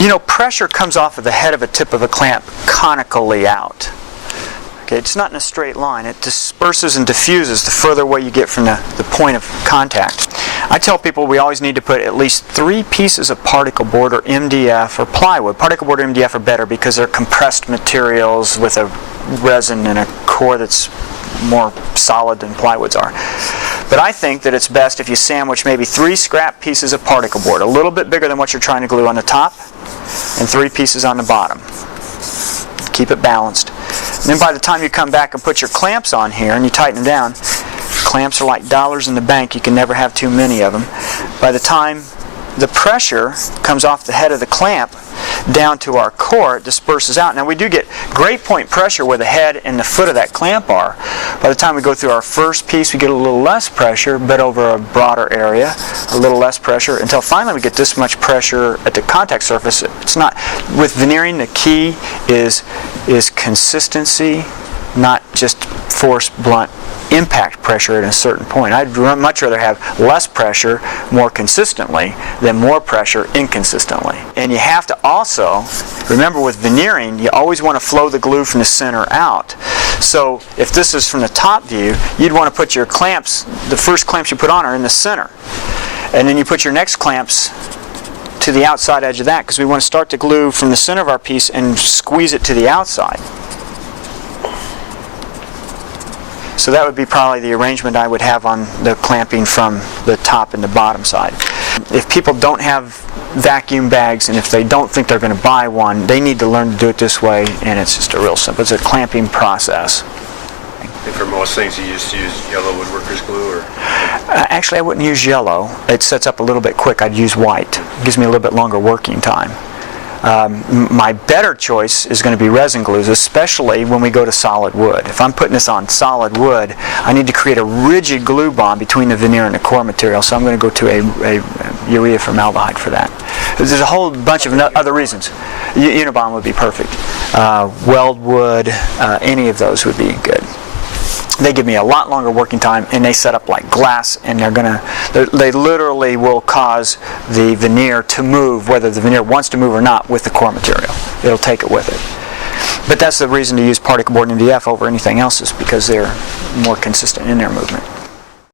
You know, pressure comes off of the head of a tip of a clamp conically out. Okay, it's not in a straight line. It disperses and diffuses the further away you get from the point of contact. I tell people we always need to put at least 3 pieces of particle board or MDF or plywood. Particle board or MDF are better because they're compressed materials with a resin and a core that's more solid than plywoods are. But I think that it's best if you sandwich maybe 3 scrap pieces of particle board, a little bit bigger than what you're trying to glue on the top, and 3 pieces on the bottom. Keep it balanced. And then by the time you come back and put your clamps on here and you tighten them down, clamps are like dollars in the bank. You can never have too many of them. By the time the pressure comes off the head of the clamp down to our core, it disperses out. Now we do get great point pressure where the head and the foot of that clamp are. By the time we go through our first piece, we get a little less pressure, but over a broader area, a little less pressure, until finally we get this much pressure at the contact surface. It's not, with veneering, the key is consistency, not just force, blunt impact pressure at a certain point. I'd much rather have less pressure more consistently than more pressure inconsistently. And you have to also, remember with veneering, you always want to flow the glue from the center out. So if this is from the top view, you'd want to put your clamps, the first clamps you put on are in the center. And then you put your next clamps to the outside edge of that, because we want to start the glue from the center of our piece and squeeze it to the outside. So that would be probably the arrangement I would have on the clamping from the top and the bottom side. If people don't have vacuum bags, and if they don't think they're going to buy one, they need to learn to do it this way, and it's just a real simple, it's a clamping process. And for most things you just use yellow woodworker's glue? Or? Actually, I wouldn't use yellow. It sets up a little bit quick. I'd use white. It gives me a little bit longer working time. My better choice is going to be resin glues, especially when we go to solid wood. If I'm putting this on solid wood, I need to create a rigid glue bond between the veneer and the core material, so I'm going to go to a urea formaldehyde for that. There's a whole bunch of other reasons. Unibond would be perfect. Weld wood, any of those would be good. They give me a lot longer working time, and they set up like glass, and they literally will cause the veneer to move, whether the veneer wants to move or not, with the core material. It'll take it with it. But that's the reason to use particle board and MDF over anything else, is because they're more consistent in their movement.